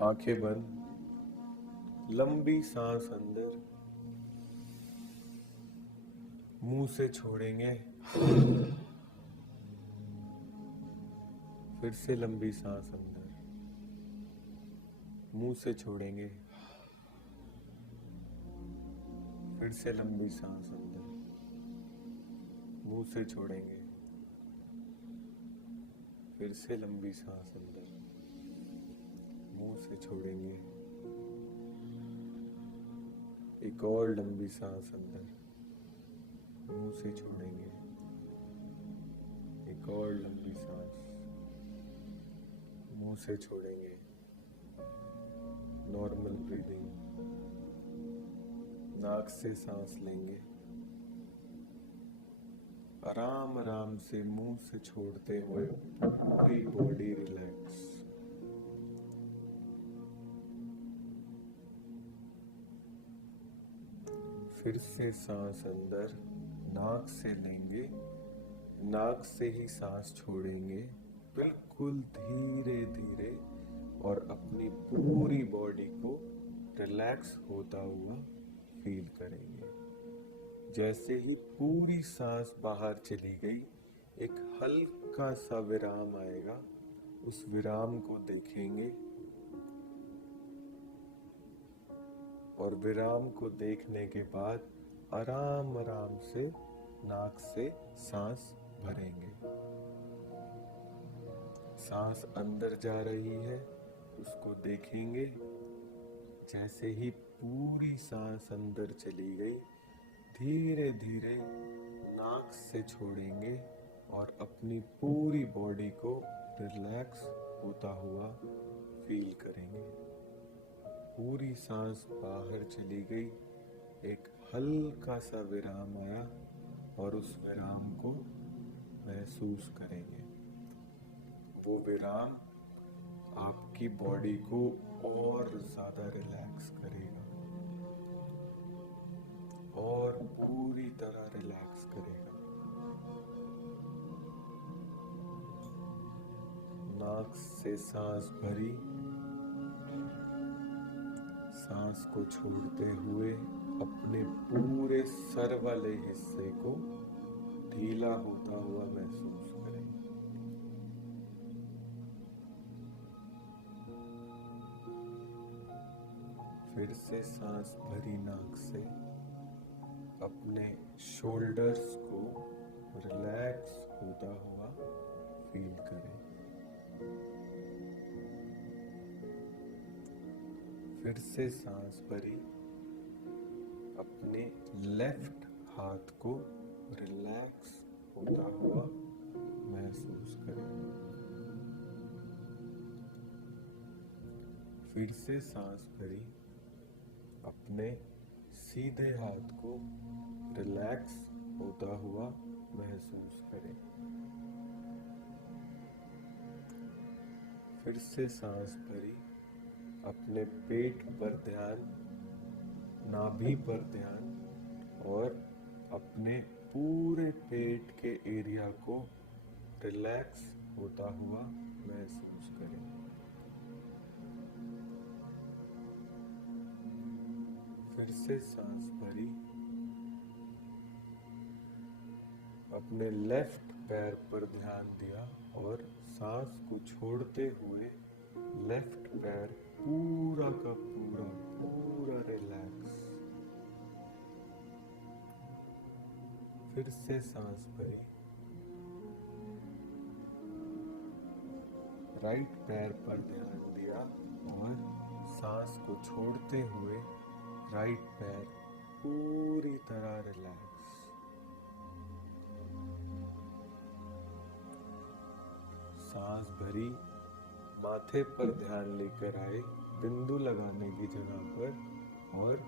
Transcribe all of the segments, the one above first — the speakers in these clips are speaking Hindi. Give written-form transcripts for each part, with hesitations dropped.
आंखें बंद, लंबी सांस अंदर, मुंह से छोड़ेंगे। फिर से लंबी सांस अंदर, मुंह से छोड़ेंगे। फिर से लंबी सांस अंदर, मुंह से छोड़ेंगे। फिर से लंबी सांस अंदर, मुंह से छोड़ेंगे। एक और लंबी सांस अंदर, मुंह से छोड़ेंगे। एक और लंबी सांस, मुंह से छोड़ेंगे। Normal breathing. नाक से सांस लेंगे, आराम आराम से मुंह से छोड़ते हुए पूरी बॉडी रिलैक्स। फिर से सांस अंदर, नाक से लेंगे, नाक से ही सांस छोड़ेंगे, बिल्कुल धीरे धीरे, और अपनी पूरी बॉडी को रिलैक्स होता हुआ फील करेंगे। जैसे ही पूरी सांस बाहर चली गई, एक हल्का सा विराम आएगा, उस विराम को देखेंगे और विराम को देखने के बाद आराम आराम से नाक से सांस भरेंगे। सांस अंदर जा रही है, उसको देखेंगे। जैसे ही पूरी सांस अंदर चली गई, धीरे धीरे नाक से छोड़ेंगे और अपनी पूरी बॉडी को रिलैक्स होता हुआ फील करेंगे। पूरी सांस बाहर चली गई, एक हल्का सा विराम आया और उस विराम को महसूस करेंगे। वो विराम आपकी बॉडी को और ज्यादा रिलैक्स करेगा और पूरी तरह रिलैक्स करेगा। नाक से सांस भरी, सांस को छोड़ते हुए अपने पूरे सर वाले हिस्से को ढीला होता हुआ महसूस करें। फिर से सांस भरी नाक से अपने शोल्डर्स को रिलैक्स होता हुआ फील करें। फिर से सांस भरी, अपने लेफ्ट हाथ को रिलैक्स होता हुआ महसूस करें। फिर से सांस भरी, अपने सीधे हाथ को रिलैक्स होता हुआ महसूस करें। फिर से सांस भरी, अपने पेट पर ध्यान, नाभि पर ध्यान, और अपने पूरे पेट के एरिया को रिलैक्स होता हुआ महसूस करें। फिर से सांस भरी, अपने लेफ्ट पैर पर ध्यान दिया और सांस को छोड़ते हुए लेफ्ट पैर पूरा का पूरा रिलैक्स। फिर से सांस भरी, राइट पैर पर ध्यान दिया और सांस को छोड़ते हुए राइट पैर पूरी तरह रिलैक्स। सांस भरी, माथे पर ध्यान लेकर आए बिंदु लगाने की जगह पर, और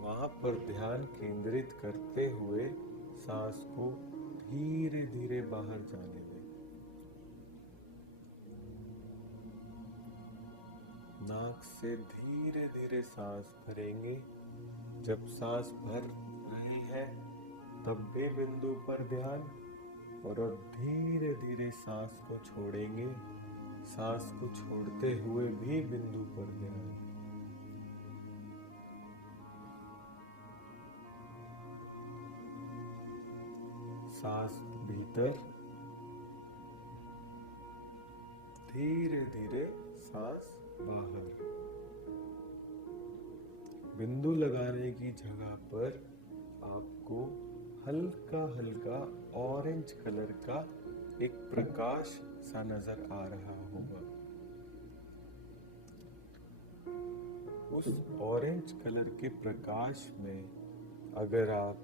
वहां पर ध्यान केंद्रित करते हुए सांस को धीरे धीरे बाहर जाने दें। नाक से धीरे धीरे सांस भरेंगे। जब सांस भर रही है तब बे बिंदु पर ध्यान, और अब धीरे धीरे सांस को छोड़ेंगे। सांस को छोड़ते हुए भी बिंदु पर ध्यान। सांस भीतर, धीरे धीरे सांस बाहर। बिंदु लगाने की जगह पर आपको हल्का हल्का ऑरेंज कलर का एक प्रकाश सा नजर आ रहा होगा। उस ऑरेंज कलर के प्रकाश में अगर आप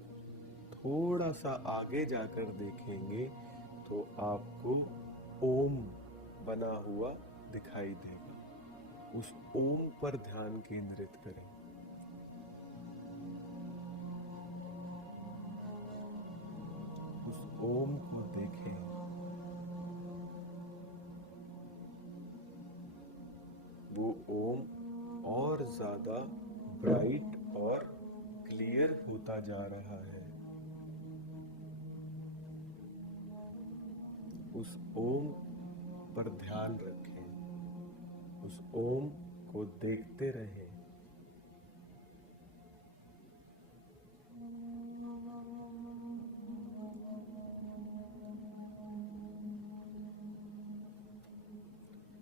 थोड़ा सा आगे जाकर देखेंगे तो आपको ओम बना हुआ दिखाई देगा। उस ओम पर ध्यान केंद्रित करें। उस ओम को देखें। वो ओम और ज्यादा ब्राइट और क्लियर होता जा रहा है। उस ओम पर ध्यान रखें। उस ओम को देखते रहें।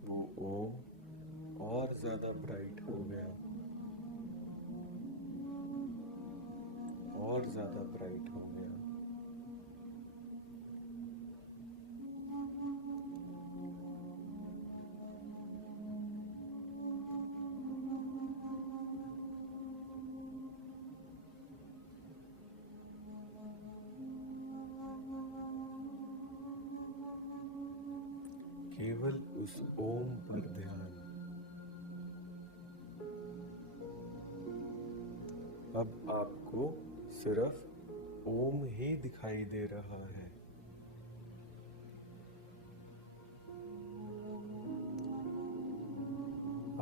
वो ओम और ज्यादा ब्राइट हो गया, और ज्यादा ब्राइट हो गया। केवल उस ओम पर ध्यान। अब आपको सिर्फ ओम ही दिखाई दे रहा है।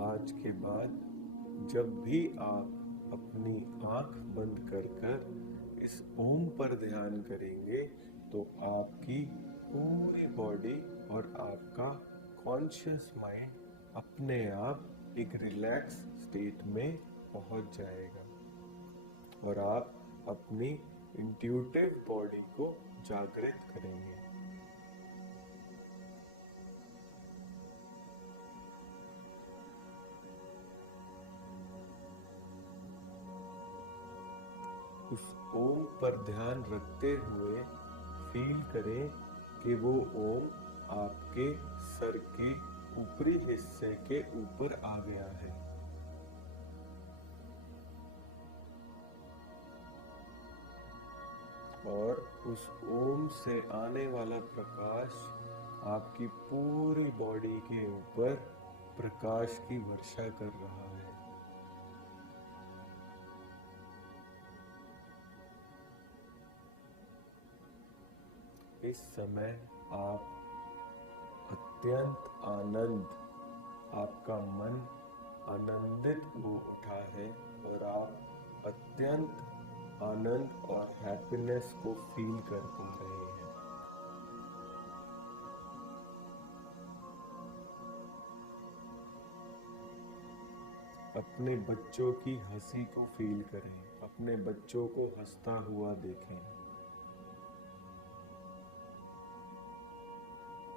आज के बाद जब भी आप अपनी आंख बंद कर इस ओम पर ध्यान करेंगे तो आपकी पूरी बॉडी और आपका कॉन्शियस माइंड अपने आप एक रिलैक्स स्टेट में पहुंच जाएगा और आप अपनी इंट्यूटिव बॉडी को जागृत करेंगे। उस ओम पर ध्यान रखते हुए फील करें कि वो ओम आपके सर के ऊपरी हिस्से के ऊपर आ गया है। और उस ओम से आने वाला प्रकाश आपकी पूरी बॉडी के ऊपर प्रकाश की वर्षा कर रहा है। इस समय आप अत्यंत आनंद, आपका मन आनंदित हो उठा है और आप अत्यंत आनंद और हैप्पीनेस को फील कर पा रहे हैं। अपने बच्चों की हंसी को फील करें, अपने बच्चों को हंसता हुआ देखें।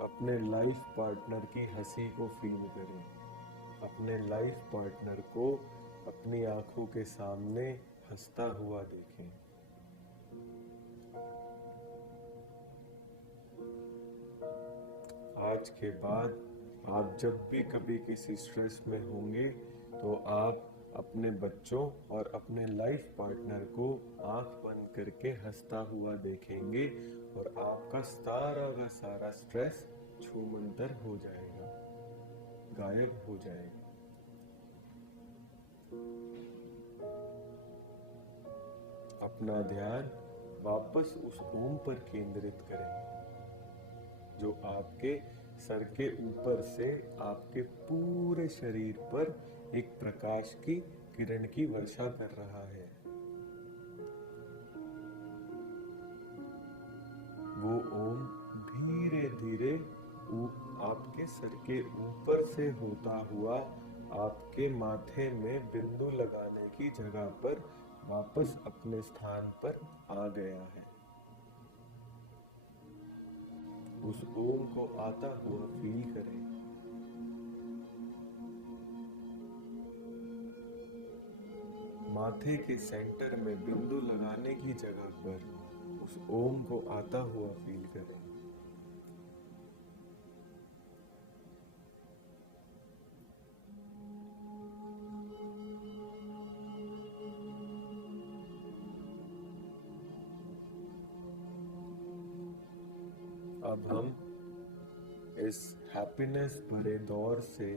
अपने लाइफ पार्टनर की हंसी को फील करें। अपने लाइफ पार्टनर को अपनी आंखों के सामने हंसता हुआ देखें। आज के बाद आप जब भी कभी किसी स्ट्रेस में होंगे तो आप अपने बच्चों और अपने लाइफ पार्टनर को आंख बंद करके हंसता हुआ देखेंगे और आपका सारा का सारा स्ट्रेस छूमंतर हो जाएगा, गायब हो जाएगा। अपना ध्यान वापस उस ओम पर केंद्रित करें जो आपके सर के ऊपर से आपके पूरे शरीर पर एक प्रकाश की किरण की वर्षा कर रहा है। वो ओम धीरे धीरे आपके सर के ऊपर से होता हुआ आपके माथे में बिंदु लगाने की जगह पर वापस अपने स्थान पर आ गया है। उस ओम को आता हुआ फील करें। माथे के सेंटर में बिंदु लगाने की जगह पर उस ओम को आता हुआ फील करें। अब हम इस हैप्पीनेस भरे दौर से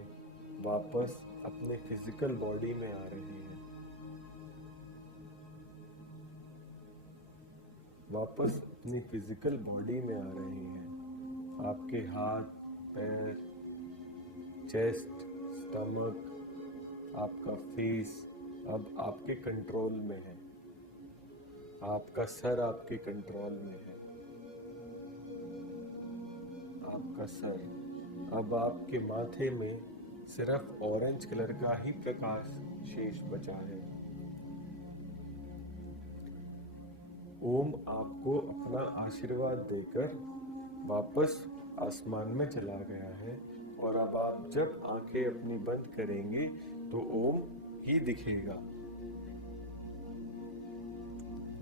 वापस अपने फिजिकल बॉडी में आ रहे हैं। वापस अपनी फिजिकल बॉडी में आ रहे हैं। आपके हाथ, पैर, चेस्ट, स्टमक, आपका फेस अब आपके कंट्रोल में है। आपका सर आपके कंट्रोल में है। आपका सर, अब आपके माथे में सिर्फ ऑरेंज कलर का ही प्रकाश शेष बचा है। ओम आपको अपना आशीर्वाद देकर वापस आसमान में चला गया है और अब आप जब आंखें अपनी बंद करेंगे तो ओम ही दिखेगा।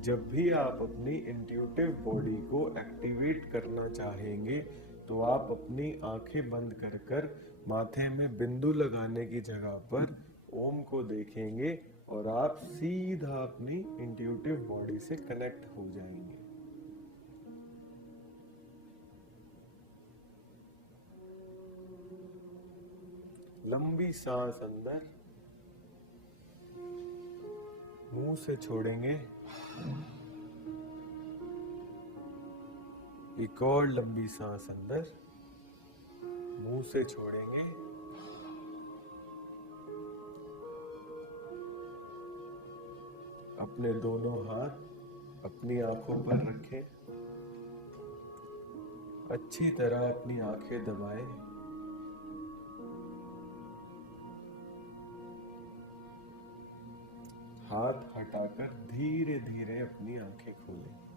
जब भी आप अपनी इंट्यूटिव बॉडी को एक्टिवेट करना चाहेंगे तो आप अपनी आंखें बंद कर कर माथे में बिंदु लगाने की जगह पर ओम को देखेंगे और आप सीधा अपनी इंट्यूटिव बॉडी से कनेक्ट हो जाएंगे। लंबी सांस अंदर, मुंह से छोड़ेंगे। एक और लंबी सांस अंदर, मुंह से छोड़ेंगे। अपने दोनों हाथ अपनी आंखों पर रखें। अच्छी तरह अपनी आंखें दबाएं। हाथ हटाकर धीरे धीरे अपनी आंखें खोलें।